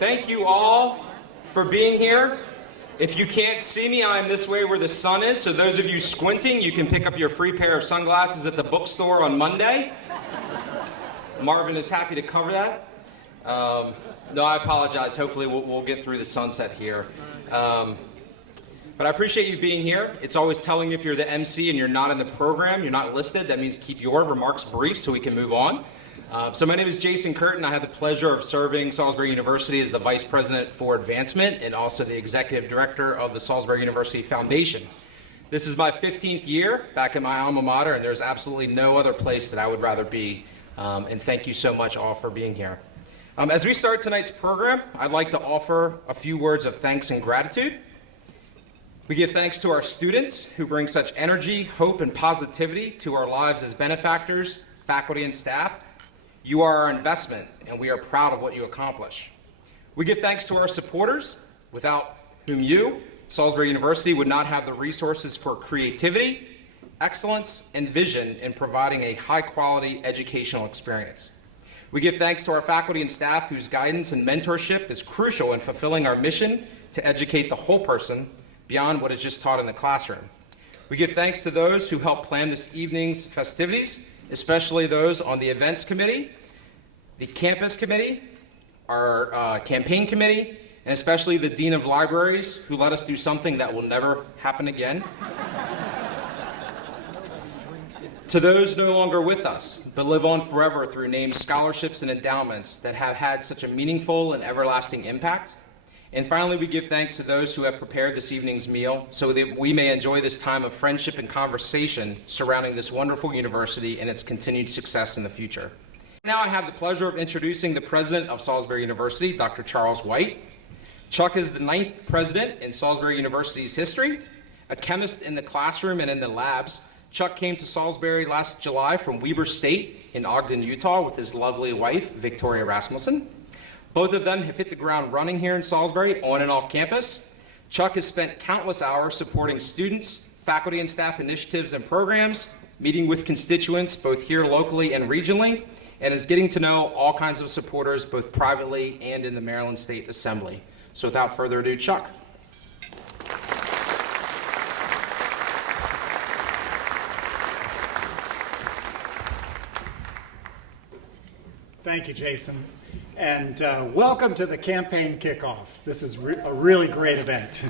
Thank you all for being here. If you can't see me, I'm this way where the sun is. So those of you squinting, you can pick up your free pair of sunglasses at the bookstore on Monday. Marvin is happy to cover that. No, I apologize. Hopefully we'll get through the sunset here. But I appreciate you being here. It's always telling if you're the MC and you're not in the program, you're not listed. That means keep your remarks brief so we can move on. So my name is Jason Curtin. I have the pleasure of serving Salisbury University as the Vice President for Advancement and also the Executive Director of the Salisbury University Foundation. This is my 15th year back at my alma mater, and there's absolutely no other place that I would rather be. And thank you so much all for being here. As we start tonight's program, I'd like to offer a few words of thanks and gratitude. We give thanks to our students who bring such energy, hope, and positivity to our lives as benefactors, faculty, and staff. You are our investment, and we are proud of what you accomplish. We give thanks to our supporters, without whom you, Salisbury University, would not have the resources for creativity, excellence, and vision in providing a high-quality educational experience. We give thanks to our faculty and staff whose guidance and mentorship is crucial in fulfilling our mission to educate the whole person beyond what is just taught in the classroom. We give thanks to those who helped plan this evening's festivities, especially those on the events committee, the campus committee, our campaign committee, and especially the Dean of Libraries, who let us do something that will never happen again. To those no longer with us, but live on forever through named scholarships and endowments that have had such a meaningful and everlasting impact. And finally, we give thanks to those who have prepared this evening's meal so that we may enjoy this time of friendship and conversation surrounding this wonderful university and its continued success in the future. Now I have the pleasure of introducing the president of Salisbury University, Dr. Charles White. Chuck is the 9th president in Salisbury University's history. A chemist in the classroom and in the labs, Chuck came to Salisbury last July from Weber State in Ogden, Utah with his lovely wife, Victoria Rasmussen. Both of them have hit the ground running here in Salisbury, on and off campus. Chuck has spent countless hours supporting students, faculty and staff initiatives and programs, meeting with constituents both here locally and regionally, and is getting to know all kinds of supporters both privately and in the Maryland State Assembly. So without further ado, Chuck. Thank you, Jason. And welcome to the campaign kickoff. This is a really great event.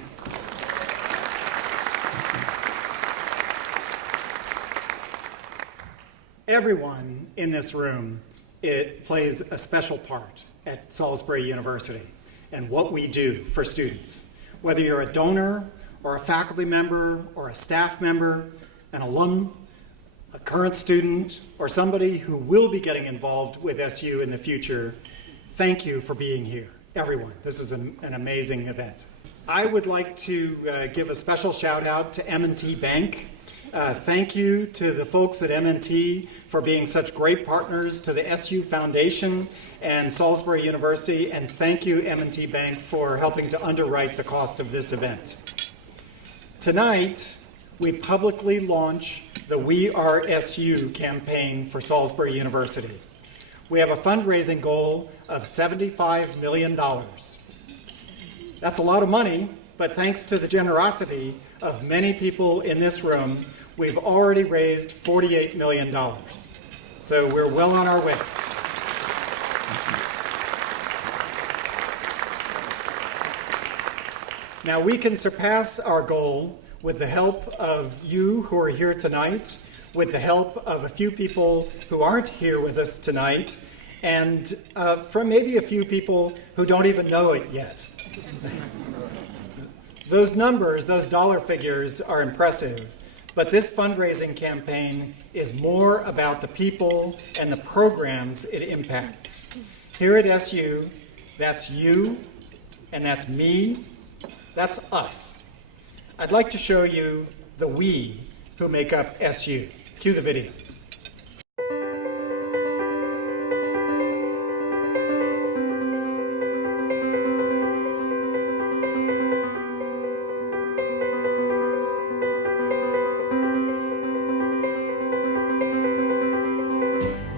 Everyone in this room, it plays a special part at Salisbury University and what we do for students. Whether you're a donor or a faculty member or a staff member, an alum, a current student, or somebody who will be getting involved with SU in the future, thank you for being here, everyone. This is an amazing event. I would like to give a special shout out to M&T Bank. Thank you to the folks at M&T for being such great partners to the SU Foundation and Salisbury University, and thank you, M&T Bank, for helping to underwrite the cost of this event. Tonight, we publicly launch the We Are SU campaign for Salisbury University. We have a fundraising goal of $75 million. That's a lot of money, but thanks to the generosity of many people in this room, we've already raised $48 million. So we're well on our way. Now we can surpass our goal with the help of you who are here tonight, with the help of a few people who aren't here with us tonight, and from maybe a few people who don't even know it yet. Those numbers, those dollar figures are impressive, but this fundraising campaign is more about the people and the programs it impacts. Here at SU, that's you, and that's me, that's us. I'd like to show you the we who make up SU. Cue the video.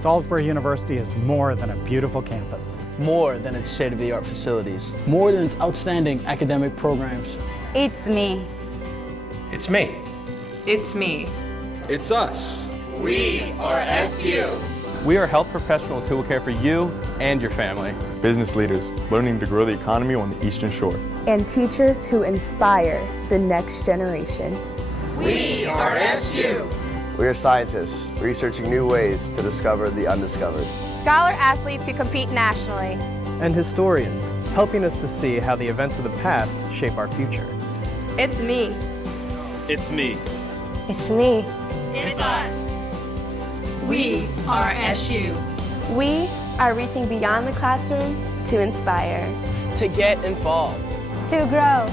Salisbury University is more than a beautiful campus. More than its state-of-the-art facilities. More than its outstanding academic programs. It's me. It's me. It's me. It's us. We are SU. We are health professionals who will care for you and your family. Business leaders learning to grow the economy on the Eastern Shore. And teachers who inspire the next generation. We are SU. We are scientists researching new ways to discover the undiscovered. Scholar athletes who compete nationally. And historians, helping us to see how the events of the past shape our future. It's me. It's me. It's me. It's us. We are SU. We are reaching beyond the classroom to inspire. To get involved. To grow.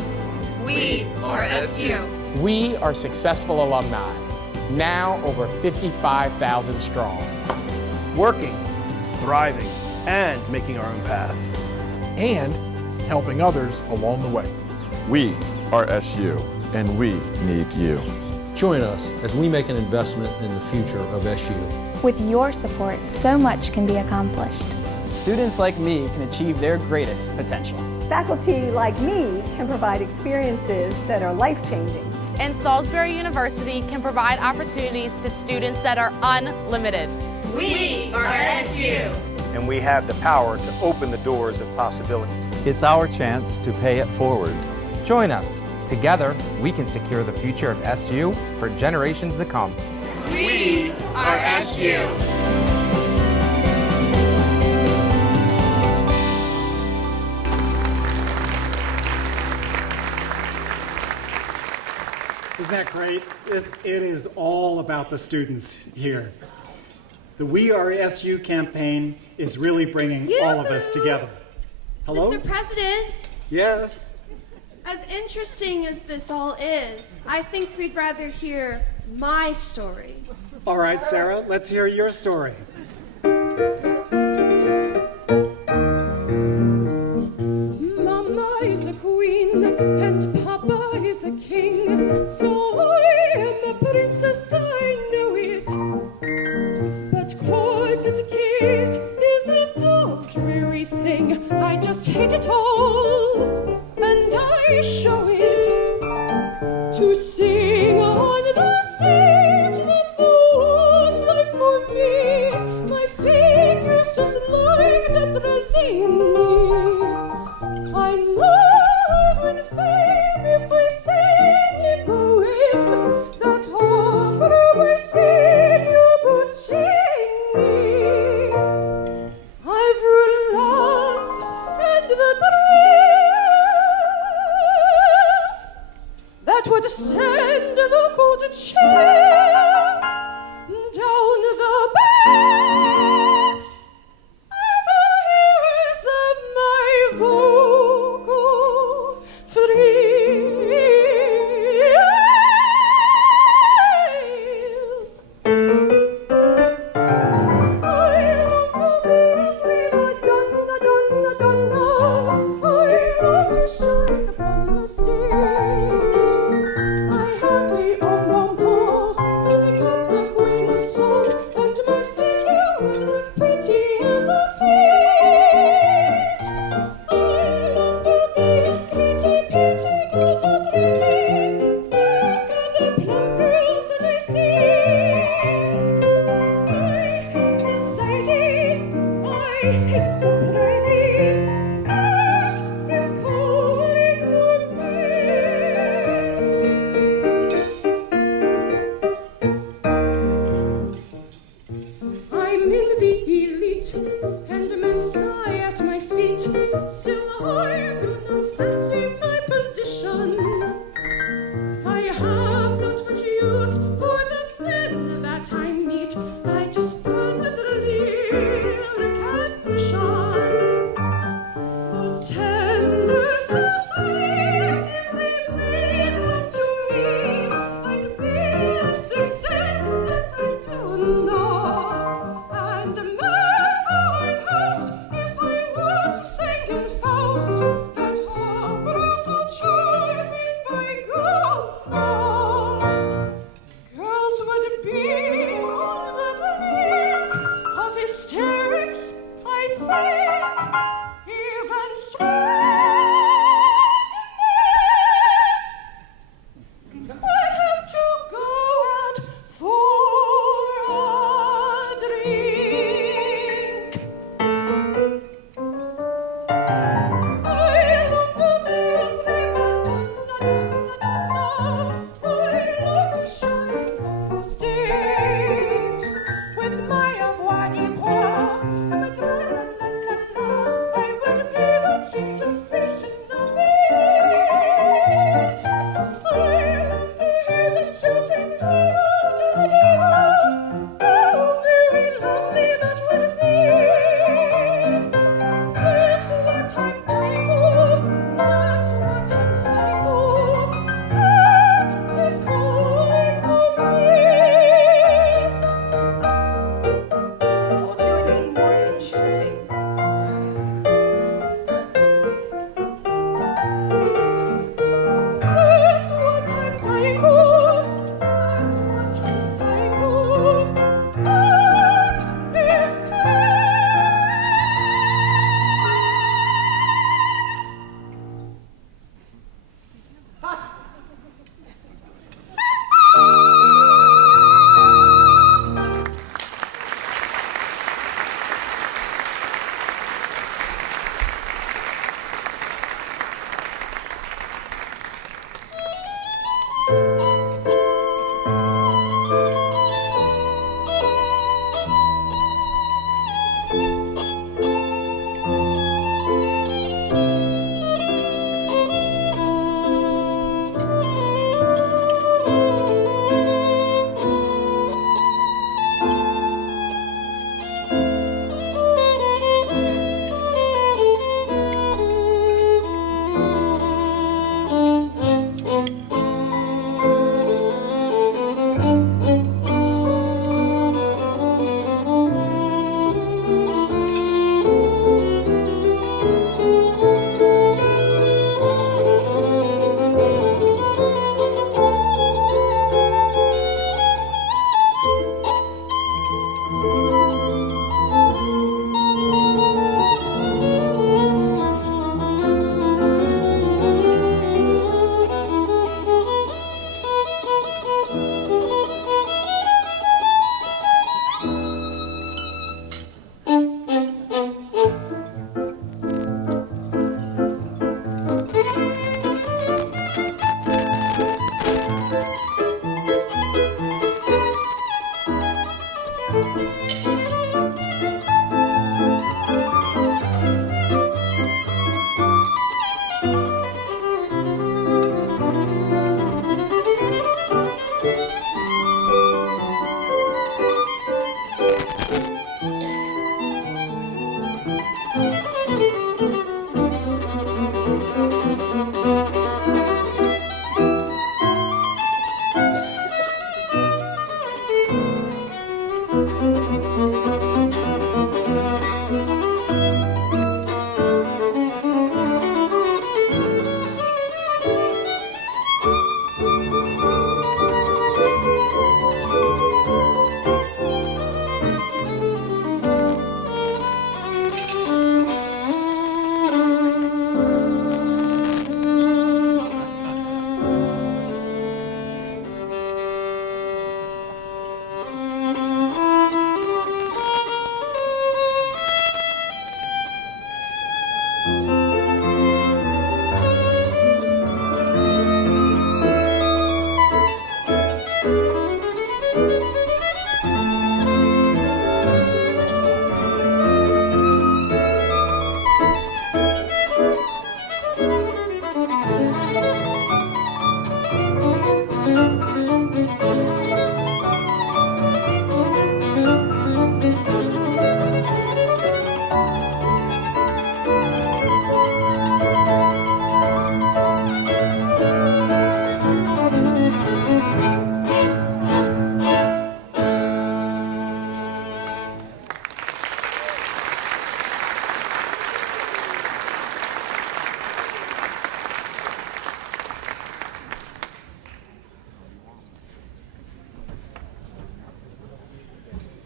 We are SU. We are successful alumni, now over 55,000 strong. Working, thriving, and making our own path. And helping others along the way. We are SU, and we need you. Join us as we make an investment in the future of SU. With your support, so much can be accomplished. Students like me can achieve their greatest potential. Faculty like me can provide experiences that are life-changing. And Salisbury University can provide opportunities to students that are unlimited. We are SU. And we have the power to open the doors of possibility. It's our chance to pay it forward. Join us. Together, we can secure the future of SU for generations to come. We are SU. Isn't that great? It is all about the students here. The We Are SU campaign is really bringing all of us together. Hello? Mr. President? Yes? As interesting as this all is, I think we'd rather hear my story. All right, Sarah, let's hear your story. Mama is a queen and Papa is a king, so I am a princess, I know it. But court etiquette is a dull, dreary thing. I just hate it all, and I show it. To sing on the stage, that's the one life for me. My figure's just like that Rosini. I know I'd win fame if I sang in poem that opera by Signor Puccini. I've ruled lands and the dreams that would send the cold chills down the backs of the heroes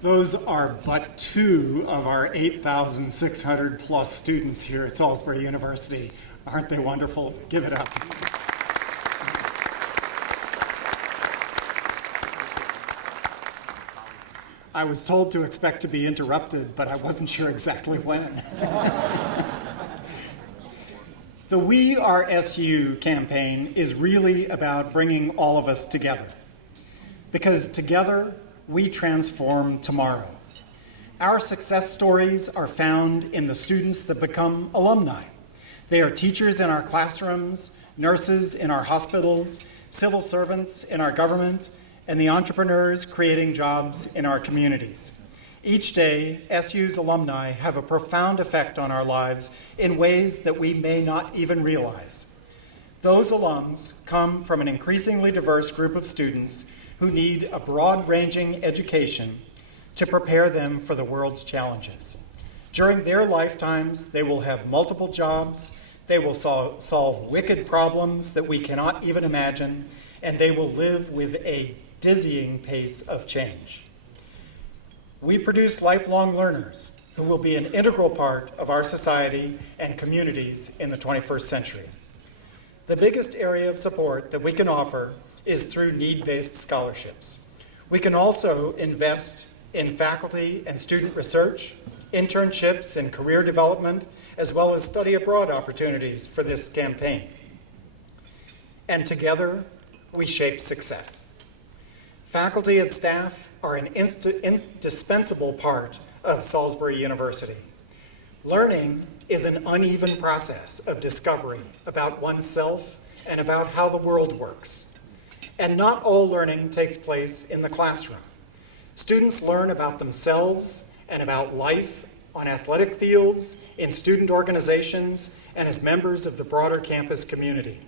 Those are but two of our 8,600 plus students here at Salisbury University. Aren't they wonderful? Give it up. I was told to expect to be interrupted, but I wasn't sure exactly when. The We Are SU campaign is really about bringing all of us together, because together we transform tomorrow. Our success stories are found in the students that become alumni. They are teachers in our classrooms, nurses in our hospitals, civil servants in our government, and the entrepreneurs creating jobs in our communities. Each day, SU's alumni have a profound effect on our lives in ways that we may not even realize. Those alums come from an increasingly diverse group of students who need a broad-ranging education to prepare them for the world's challenges. During their lifetimes, they will have multiple jobs, they will solve wicked problems that we cannot even imagine, and they will live with a dizzying pace of change. We produce lifelong learners who will be an integral part of our society and communities in the 21st century. The biggest area of support that we can offer is through need-based scholarships. We can also invest in faculty and student research, internships and career development, as well as study abroad opportunities for this campaign. And together, we shape success. Faculty and staff are an indispensable part of Salisbury University. Learning is an uneven process of discovery about oneself and about how the world works. And not all learning takes place in the classroom. Students learn about themselves and about life on athletic fields, in student organizations, and as members of the broader campus community.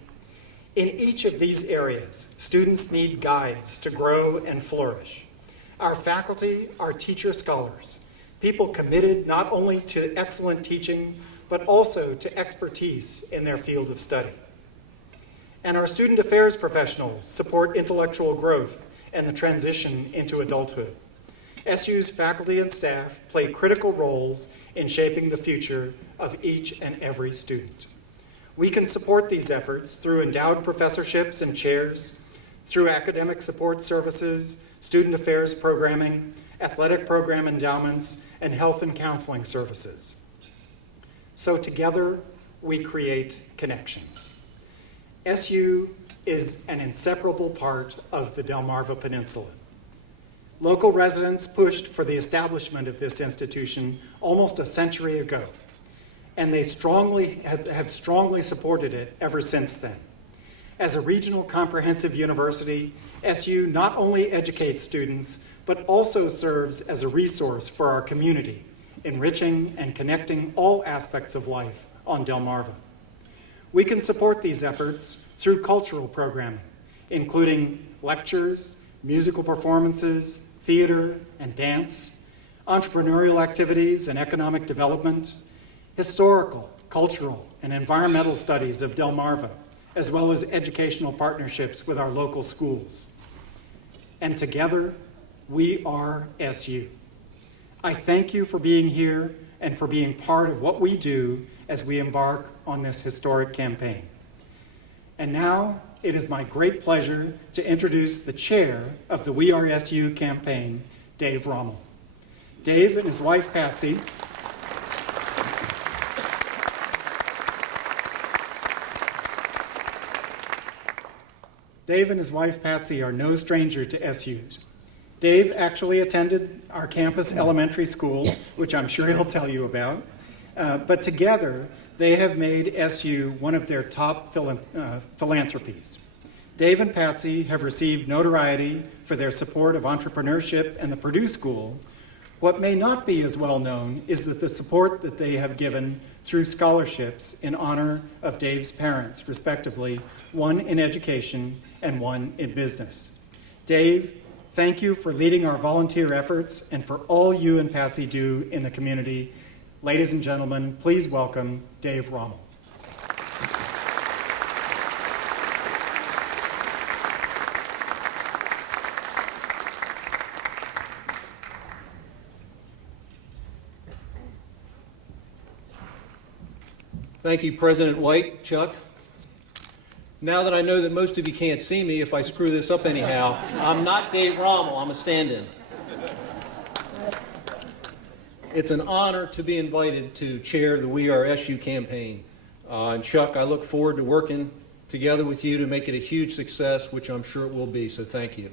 In each of these areas, students need guides to grow and flourish. Our faculty are teacher scholars, people committed not only to excellent teaching, but also to expertise in their field of study. And our student affairs professionals support intellectual growth and the transition into adulthood. SU's faculty and staff play critical roles in shaping the future of each and every student. We can support these efforts through endowed professorships and chairs, through academic support services, student affairs programming, athletic program endowments, and health and counseling services. So together, we create connections. SU is an inseparable part of the Delmarva Peninsula. Local residents pushed for the establishment of this institution almost a century ago, and they have strongly supported it ever since then. As a regional comprehensive university, SU not only educates students, but also serves as a resource for our community, enriching and connecting all aspects of life on Delmarva. We can support these efforts through cultural programming, including lectures, musical performances, theater and dance, entrepreneurial activities and economic development, historical, cultural, and environmental studies of Delmarva, as well as educational partnerships with our local schools. And together, we are SU. I thank you for being here and for being part of what we do as we embark on this historic campaign. And now, it is my great pleasure to introduce the chair of the We Are SU campaign, Dave Rommel. Dave and his wife, Patsy, are no stranger to SU's. Dave actually attended our campus elementary school, which I'm sure he'll tell you about, but together they have made SU one of their top philanthropies. Dave and Patsy have received notoriety for their support of entrepreneurship and the Purdue School. What may not be as well known is that the support that they have given through scholarships in honor of Dave's parents, respectively, one in education and one in business. Dave, thank you for leading our volunteer efforts and for all you and Patsy do in the community. Ladies and gentlemen, please welcome Dave Rommel. Thank you, President White, Chuck. Now that I know that most of you can't see me if I screw this up anyhow, I'm not Dave Rommel, I'm a stand-in. It's an honor to be invited to chair the We Are SU campaign. And Chuck, I look forward to working together with you to make it a huge success, which I'm sure it will be, so thank you.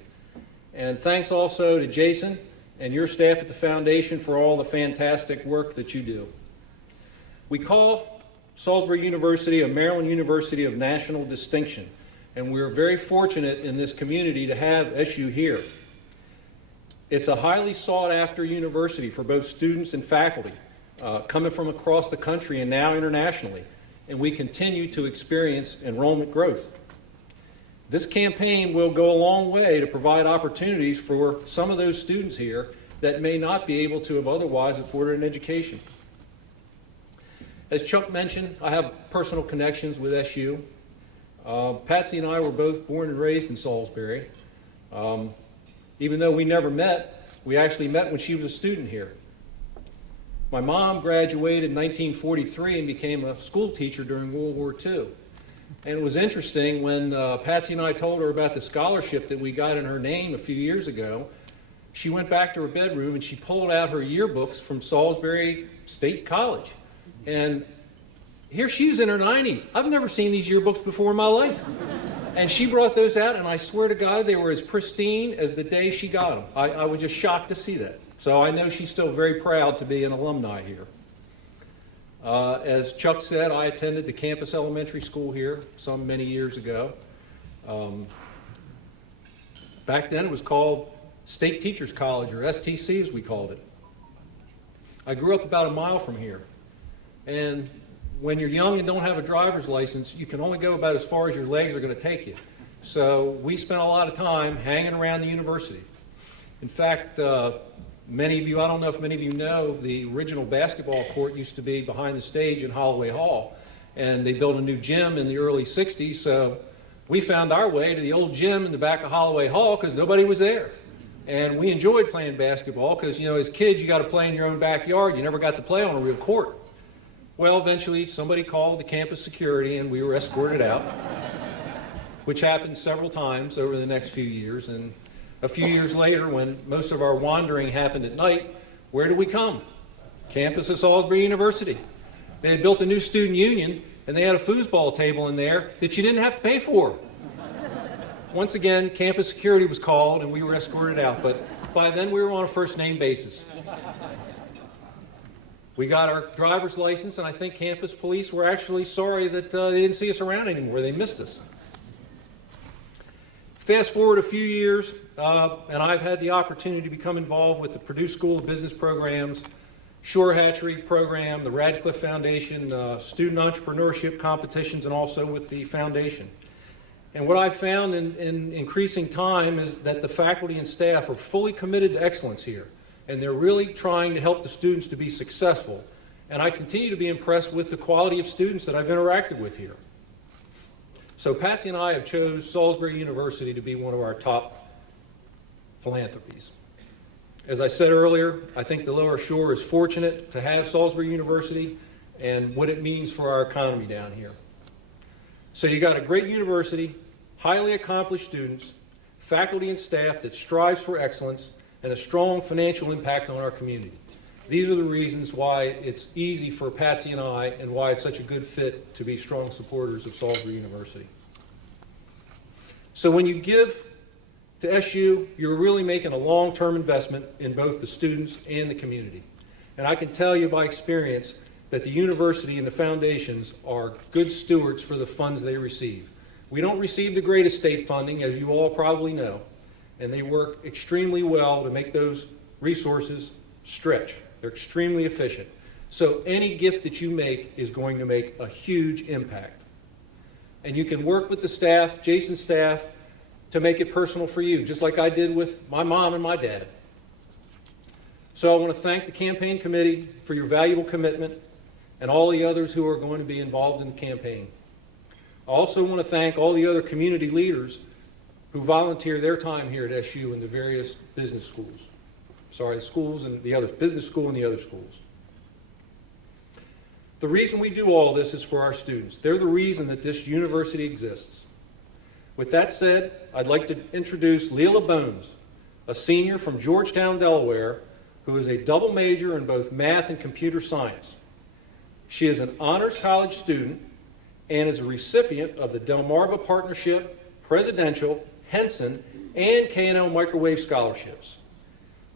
And thanks also to Jason and your staff at the foundation for all the fantastic work that you do. We call Salisbury University a Maryland University of national distinction, and we're very fortunate in this community to have SU here. It's a highly sought-after university for both students and faculty, coming from across the country and now internationally, and we continue to experience enrollment growth. This campaign will go a long way to provide opportunities for some of those students here that may not be able to have otherwise afforded an education. As Chuck mentioned, I have personal connections with SU. Patsy and I were both born and raised in Salisbury. Even though we never met, we actually met when she was a student here. My mom graduated in 1943 and became a school teacher during World War II. And it was interesting when Patsy and I told her about the scholarship that we got in her name a few years ago. She went back to her bedroom and she pulled out her yearbooks from Salisbury State College. And here she was in her 90s. I've never seen these yearbooks before in my life. And she brought those out, and I swear to God, they were as pristine as the day she got them. I was just shocked to see that. So I know she's still very proud to be an alumni here. As Chuck said, I attended the campus elementary school here some many years ago. Back then it was called State Teachers College, or STC as we called it. I grew up about a mile from here. And when you're young and don't have a driver's license, you can only go about as far as your legs are going to take you. So we spent a lot of time hanging around the university. In fact, many of you, I don't know if many of you know, the original basketball court used to be behind the stage in Holloway Hall. And they built a new gym in the early 60s, so we found our way to the old gym in the back of Holloway Hall because nobody was there. And we enjoyed playing basketball because, you know, as kids, you got to play in your own backyard. You never got to play on a real court. Well, eventually, somebody called the campus security, and we were escorted out, which happened several times over the next few years. And a few years later, when most of our wandering happened at night, where did we come? Campus of Salisbury University. They had built a new student union, and they had a foosball table in there that you didn't have to pay for. Once again, campus security was called, and we were escorted out. But by then, we were on a first-name basis. We got our driver's license, and I think campus police were actually sorry that they didn't see us around anymore. They missed us. Fast forward a few years, and I've had the opportunity to become involved with the Purdue School of Business programs, Shore Hatchery program, the Radcliffe Foundation, student entrepreneurship competitions, and also with the foundation. And what I've found in increasing time is that the faculty and staff are fully committed to excellence here. And they're really trying to help the students to be successful. And I continue to be impressed with the quality of students that I've interacted with here. So Patsy and I have chose Salisbury University to be one of our top philanthropies. As I said earlier, I think the Lower Shore is fortunate to have Salisbury University and what it means for our economy down here. So you got a great university, highly accomplished students, faculty and staff that strives for excellence, and a strong financial impact on our community. These are the reasons why it's easy for Patsy and I, and why it's such a good fit to be strong supporters of Salisbury University. So when you give to SU, you're really making a long-term investment in both the students and the community. And I can tell you by experience that the university and the foundations are good stewards for the funds they receive. We don't receive the greatest state funding, as you all probably know, and they work extremely well to make those resources stretch. They're extremely efficient. So any gift that you make is going to make a huge impact. And you can work with the staff, Jason's staff, to make it personal for you, just like I did with my mom and my dad. So I want to thank the campaign committee for your valuable commitment and all the others who are going to be involved in the campaign. I also want to thank all the other community leaders who volunteer their time here at SU in the various business schools. Sorry, the schools and the other business school and the other schools. The reason we do all this is for our students. They're the reason that this university exists. With that said, I'd like to introduce Leila Bones, a senior from Georgetown, Delaware, who is a double major in both math and computer science. She is an honors college student and is a recipient of the Delmarva Partnership, Presidential, Henson, and K&L Microwave Scholarships.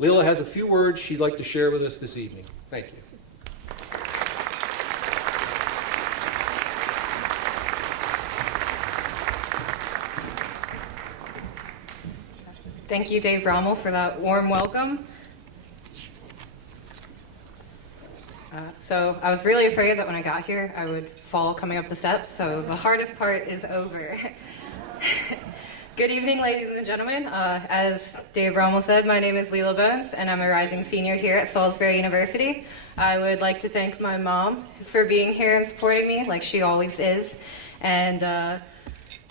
Leila has a few words she'd like to share with us this evening. Thank you. Thank you, Dave Rommel, for that warm welcome. So I was really afraid that when I got here, I would fall coming up the steps, so the hardest part is over. Good evening, ladies and gentlemen. As Dave Rommel said, my name is Leila Bones, and I'm a rising senior here at Salisbury University. I would like to thank my mom for being here and supporting me, like she always is. And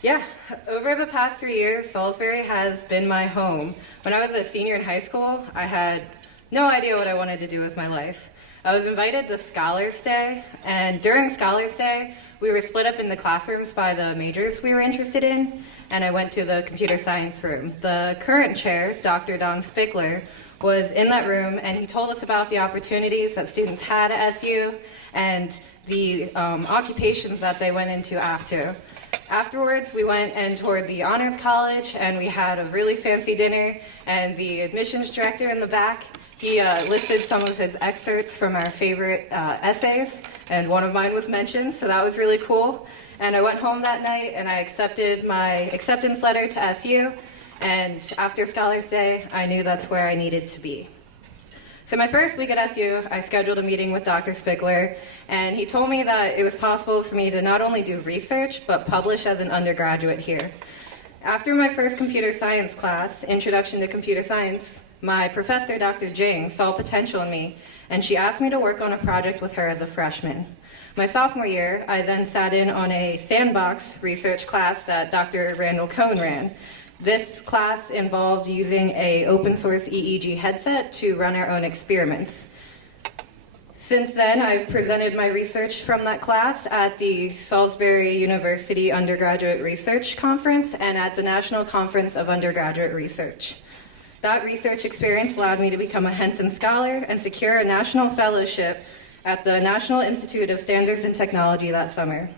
yeah, over the past 3 years, Salisbury has been my home. When I was a senior in high school, I had no idea what I wanted to do with my life. I was invited to Scholars Day, and during Scholars Day, we were split up in the classrooms by the majors we were interested in, and I went to the computer science room. The current chair, Dr. Don Spickler, was in that room, and he told us about the opportunities that students had at SU and the occupations that they went into after. Afterwards, we went and toured the Honors College, and we had a really fancy dinner, and the admissions director in the back, he listed some of his excerpts from our favorite essays, and one of mine was mentioned, so that was really cool. And I went home that night, and I accepted my acceptance letter to SU, and after Scholars Day, I knew that's where I needed to be. So my first week at SU, I scheduled a meeting with Dr. Spickler, and he told me that it was possible for me to not only do research, but publish as an undergraduate here. After my first computer science class, Introduction to Computer Science, my professor, Dr. Jing, saw potential in me, and she asked me to work on a project with her as a freshman. My sophomore year, I then sat in on a sandbox research class that Dr. Randall Cohn ran. This class involved using an open source EEG headset to run our own experiments. Since then, I've presented my research from that class at the Salisbury University Undergraduate Research Conference and at the National Conference of Undergraduate Research. That research experience allowed me to become a Henson Scholar and secure a national fellowship at the National Institute of Standards and Technology that summer.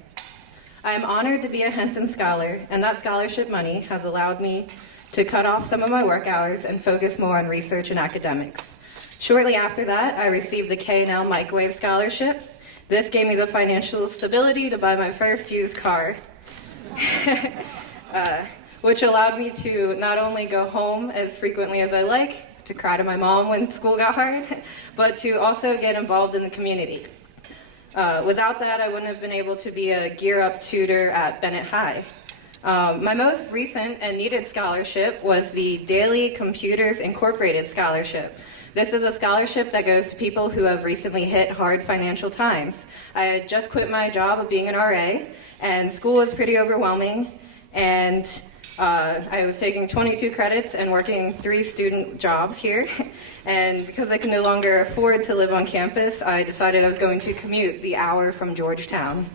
I am honored to be a Henson Scholar, and that scholarship money has allowed me to cut off some of my work hours and focus more on research and academics. Shortly after that, I received the K&L Microwave Scholarship. This gave me the financial stability to buy my first used car, which allowed me to not only go home as frequently as I like, to cry to my mom when school got hard, but to also get involved in the community. Without that, I wouldn't have been able to be a Gear Up tutor at Bennett High. My most recent and needed scholarship was the Daily Computers Incorporated Scholarship. This is a scholarship that goes to people who have recently hit hard financial times. I had just quit my job of being an RA, and school was pretty overwhelming, and I was taking 22 credits and working 3 student jobs here. And because I could no longer afford to live on campus, I decided I was going to commute the hour from Georgetown.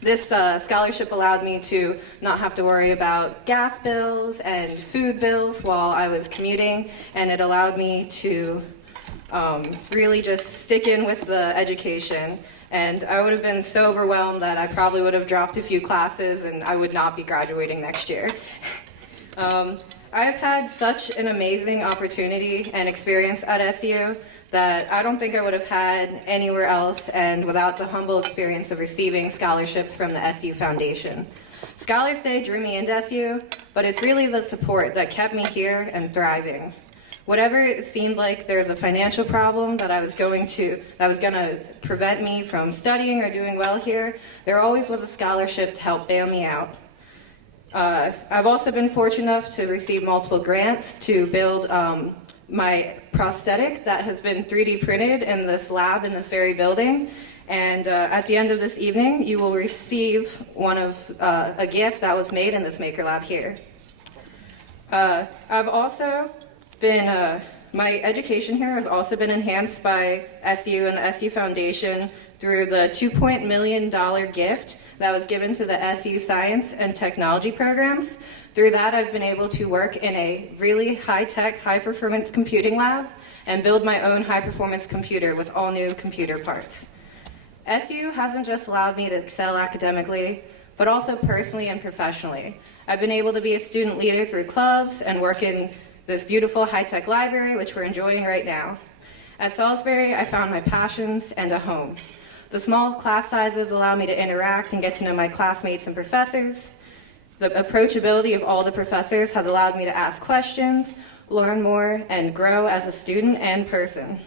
This scholarship allowed me to not have to worry about gas bills and food bills while I was commuting, and it allowed me to really just stick in with the education. And I would have been so overwhelmed that I probably would have dropped a few classes and I would not be graduating next year. I've had such an amazing opportunity and experience at SU that I don't think I would have had anywhere else, and without the humble experience of receiving scholarships from the SU Foundation. Scholars Day drew me into SU, but it's really the support that kept me here and thriving. Whatever it seemed like there was a financial problem that was going to prevent me from studying or doing well here, there always was a scholarship to help bail me out. I've also been fortunate enough to receive multiple grants to build my prosthetic that has been 3D printed in this lab in this very building. And at the end of this evening, you will receive one of a gift that was made in this Maker Lab here. I've also been, my education here has also been enhanced by SU and the SU Foundation through the $2 million gift that was given to the SU Science and Technology programs. Through that, I've been able to work in a really high-tech, high-performance computing lab and build my own high-performance computer with all new computer parts. SU hasn't just allowed me to excel academically, but also personally and professionally. I've been able to be a student leader through clubs and work in this beautiful high-tech library, which we're enjoying right now. At Salisbury, I found my passions and a home. The small class sizes allow me to interact and get to know my classmates and professors. The approachability of all the professors has allowed me to ask questions, learn more, and grow as a student and person.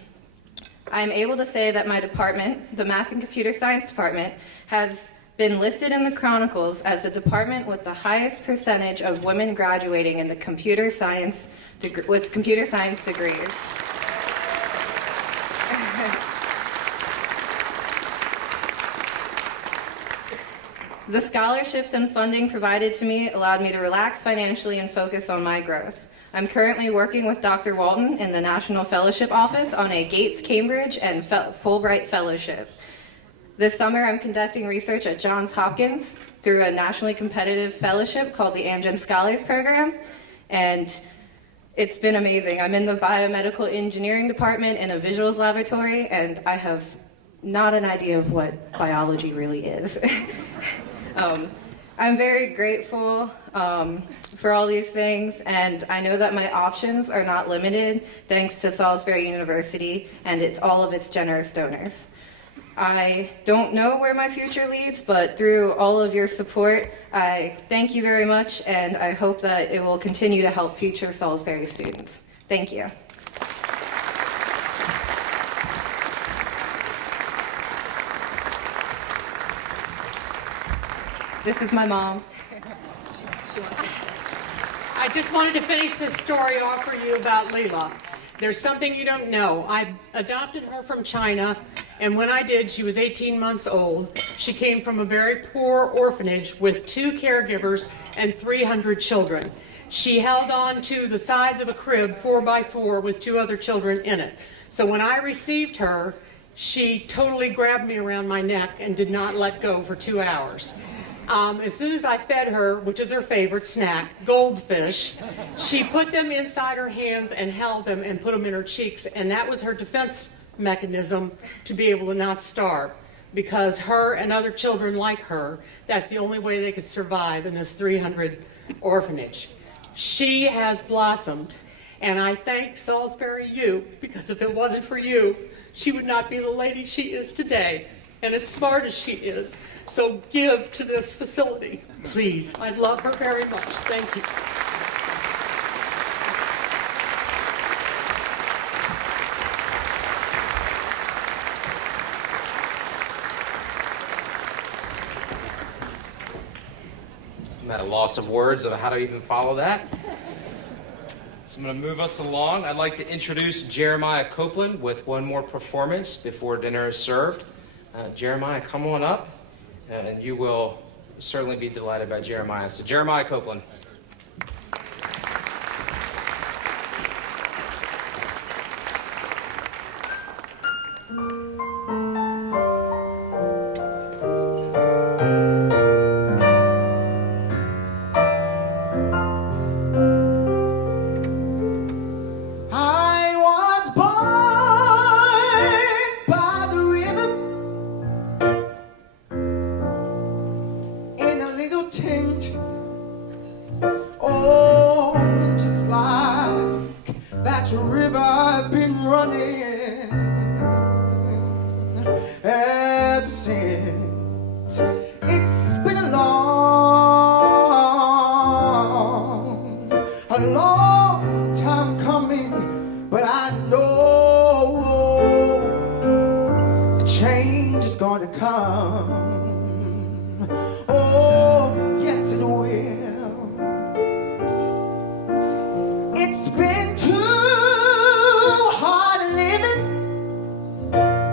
I am able to say that my department, the Math and Computer Science Department, has been listed in the Chronicles as the department with the highest percentage of women graduating in the computer science with computer science degrees. The scholarships and funding provided to me allowed me to relax financially and focus on my growth. I'm currently working with Dr. Walton in the National Fellowship Office on a Gates, Cambridge, and Fulbright Fellowship. This summer, I'm conducting research at Johns Hopkins through a nationally competitive fellowship called the Amgen Scholars Program, and it's been amazing. I'm in the biomedical engineering department in a visuals laboratory, and I have not an idea of what biology really is. I'm very grateful for all these things, and I know that my options are not limited thanks to Salisbury University and all of its generous donors. I don't know where my future leads, but through all of your support, I thank you very much, and I hope that it will continue to help future Salisbury students. Thank you. This is my mom. I just wanted to finish this story off for you about Leela. There's something you don't know. I adopted her from China, and when I did, she was 18 months old. She came from a very poor orphanage with 2 caregivers and 300 children. She held on to the sides of a crib, 4x4, with 2 other children in it. So when I received her, she totally grabbed me around my neck and did not let go for 2 hours. As soon as I fed her, which is her favorite snack, goldfish, she put them inside her hands and held them and put them in her cheeks, and that was her defense mechanism to be able to not starve, because her and other children like her, that's the only way they could survive in this 300 orphanage. She has blossomed, and I thank Salisbury U, because if it wasn't for you, she would not be the lady she is today, and as smart as she is. So give to this facility, please. I love her very much. Thank you. I'm at a loss of words of how to even follow that. So I'm going to move us along. I'd like to introduce Jeremiah Copeland with one more performance before dinner is served. Jeremiah, come on up, and you will certainly be delighted by Jeremiah. So Jeremiah Copeland.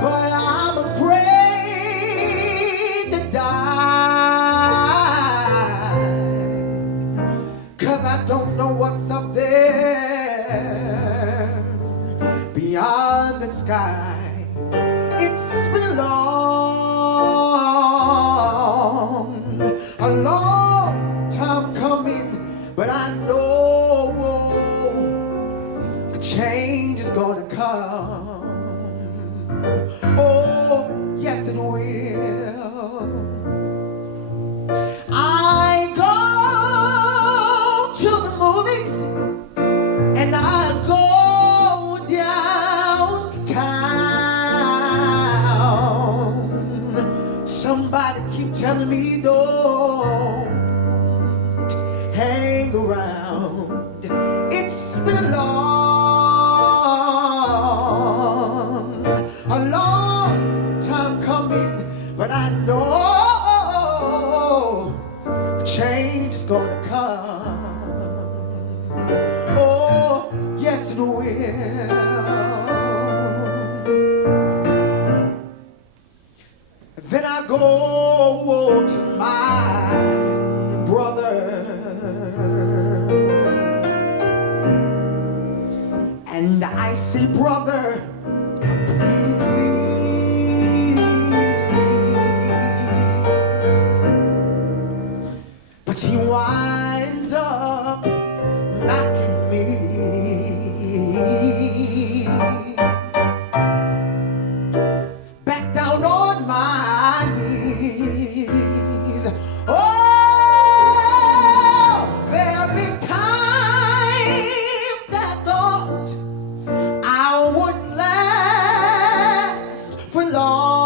But I'm afraid to die. Everybody keep telling me don't hang around. It's been a long time coming, but I know a change is gonna come. Oh, yes it will. Then I go to my brother, and I say, brother, please. But he winds up knocking me. Back down on my knees. Oh, there have been times that I thought I wouldn't last for long.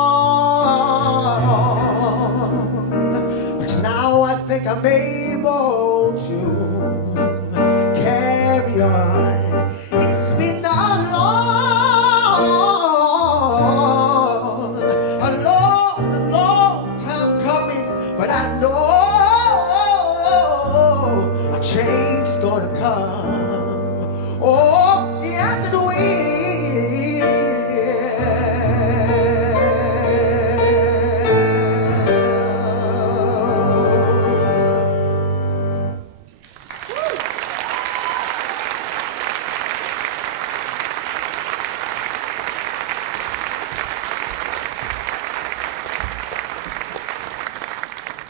But now I think I'm able to carry on. It's been a long time coming, but I know a change is gonna come. Oh, yes it will.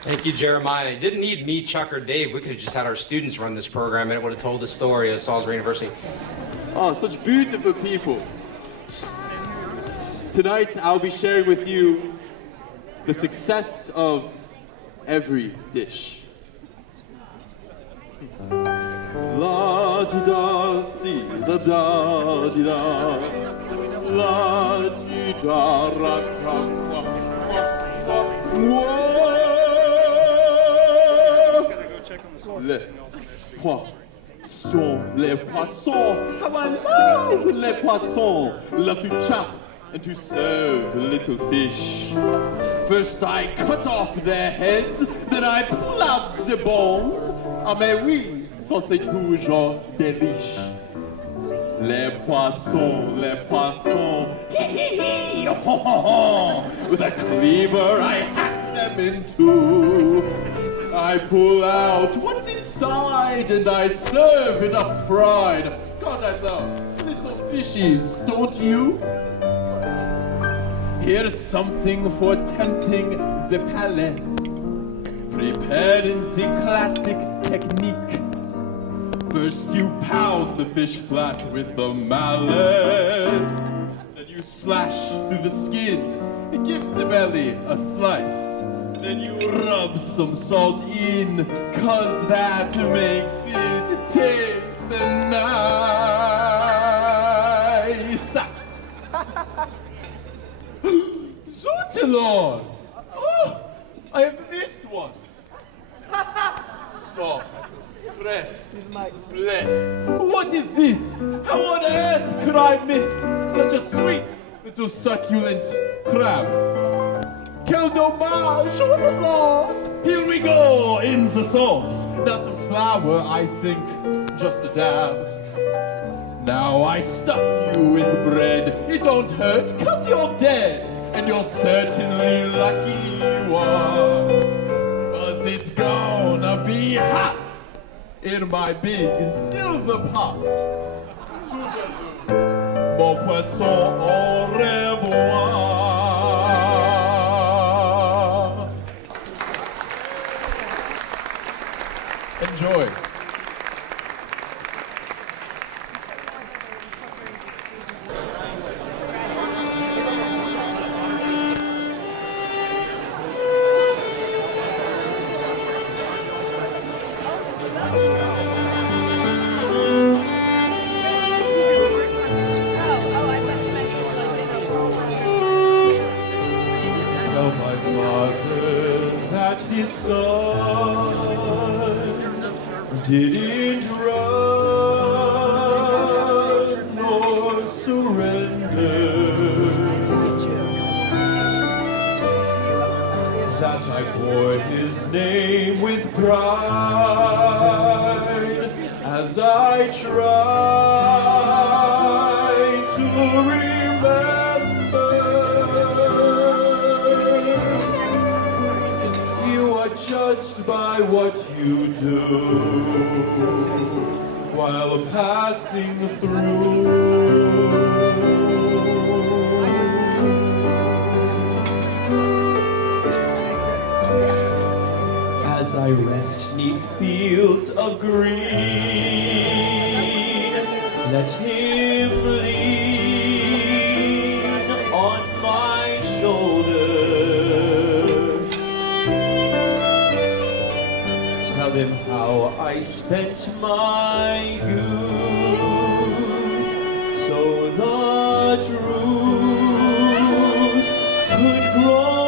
Thank you, Jeremiah. You didn't need me, Chuck, or Dave. We could have just had our students run this program and it would have told the story of Salisbury University. Oh, such beautiful people. Tonight, I'll be sharing with you the success of every dish. La di da si da da di da, la di da ra ta whoa. Les poissons, how I love les poissons, love to chop and to serve little fish. First I cut off their heads, then I pull out the bones. Ah mais oui, ça c'est toujours délice. Les poissons, hee hee hee, ho ho ho. With a cleaver I hack them in two. I pull out what's inside and I serve it up fried. God, I love little fishies, don't you? Here's something for tempting the palate, prepared in the classic technique. First you pound the fish flat with the mallet, then you slash through the skin, it gives the belly a slice. Then you rub some salt in, 'cause that makes it taste nice. Zootilon! Oh, I have missed one. Soft, red, what is this? How on earth could I miss such a sweet little succulent crab? Quel dommage, what a loss! Here we go, in the sauce. Now some flour, I think, just a dab. Now I stuff you with bread. It don't hurt, 'cause you're dead. And you're certainly lucky you are. 'Cause it's gonna be hot in my big silver pot. Mon poisson, au revoir. Enjoy. Tell my father that the sun didn't run nor surrender. That I bore his name with pride as I tried to remember. You are judged by what you do while passing through. As I rest 'neath fields of green, let him lean on my shoulder. Tell him how I spent my youth, so the truth could grow.